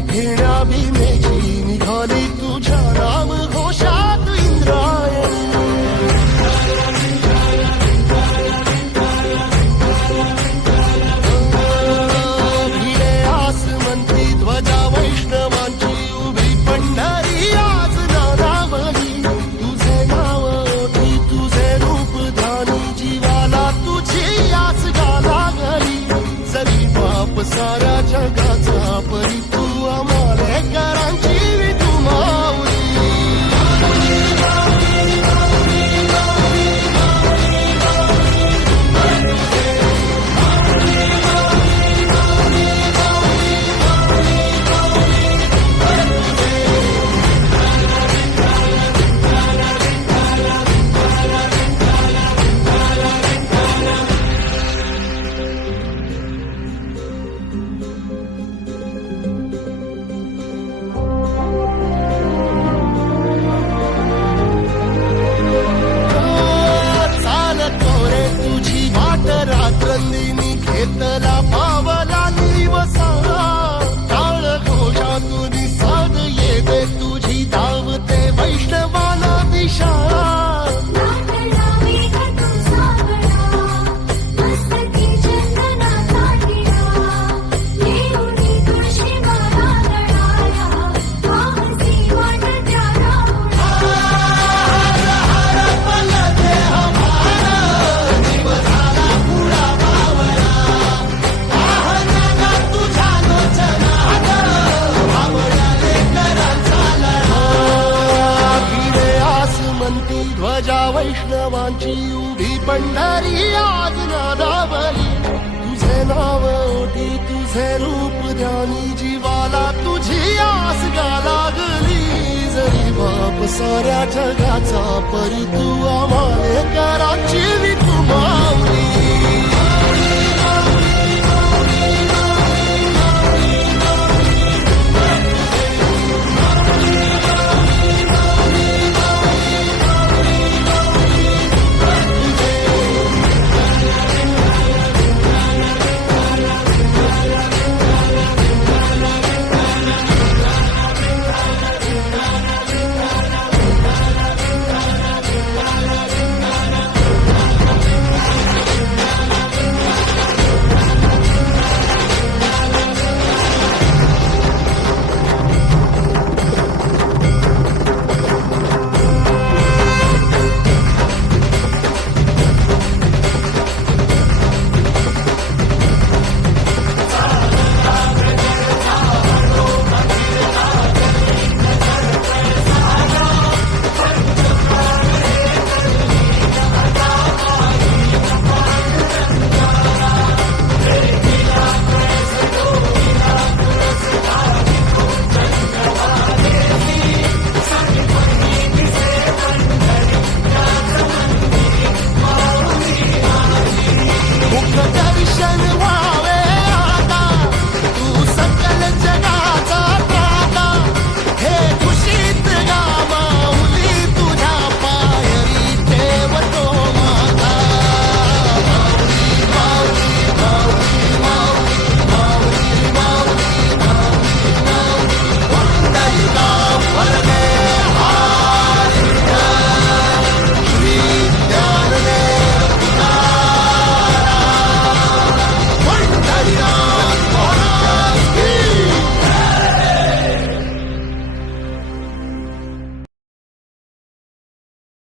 घेण्या भीमेची निघाली तुझ्या राम घोषात इंद्रायणी. भिडे आसमंती ध्वजा वैष्णवांची उभी पंढरी आज नारावली. तुझे नाव ओठी तुझे रूप ध्यानी जीवाला तुझी आस गाला गली. जरी बाप साऱ्या जगाचा परी तू आमालेकरांची विठू माऊली. रात्रंदिनी घेतला पावला दिवसा. काळ घोषातून साध येते तुझी धावते वैष्णवाला दिशा. ध्वजा वैष्णवांची उभी पंढरी आज नादावली. तुझे नाव ओठी तुझे रूप ध्यानी जीवाला तुझी आस गा लागली. जरी बाप साऱ्या जगाचा परी तू आमालेकरांची विठू माऊली.